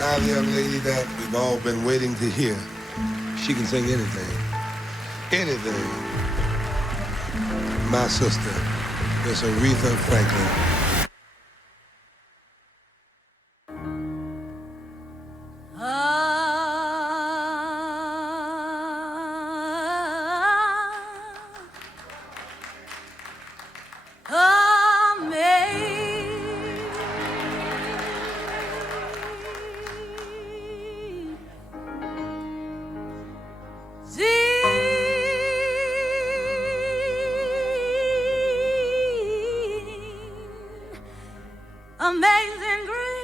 Now the young lady that we've all been waiting to hear. She can sing anything. Anything. My sister, Miss Aretha Franklin. Amazing grace.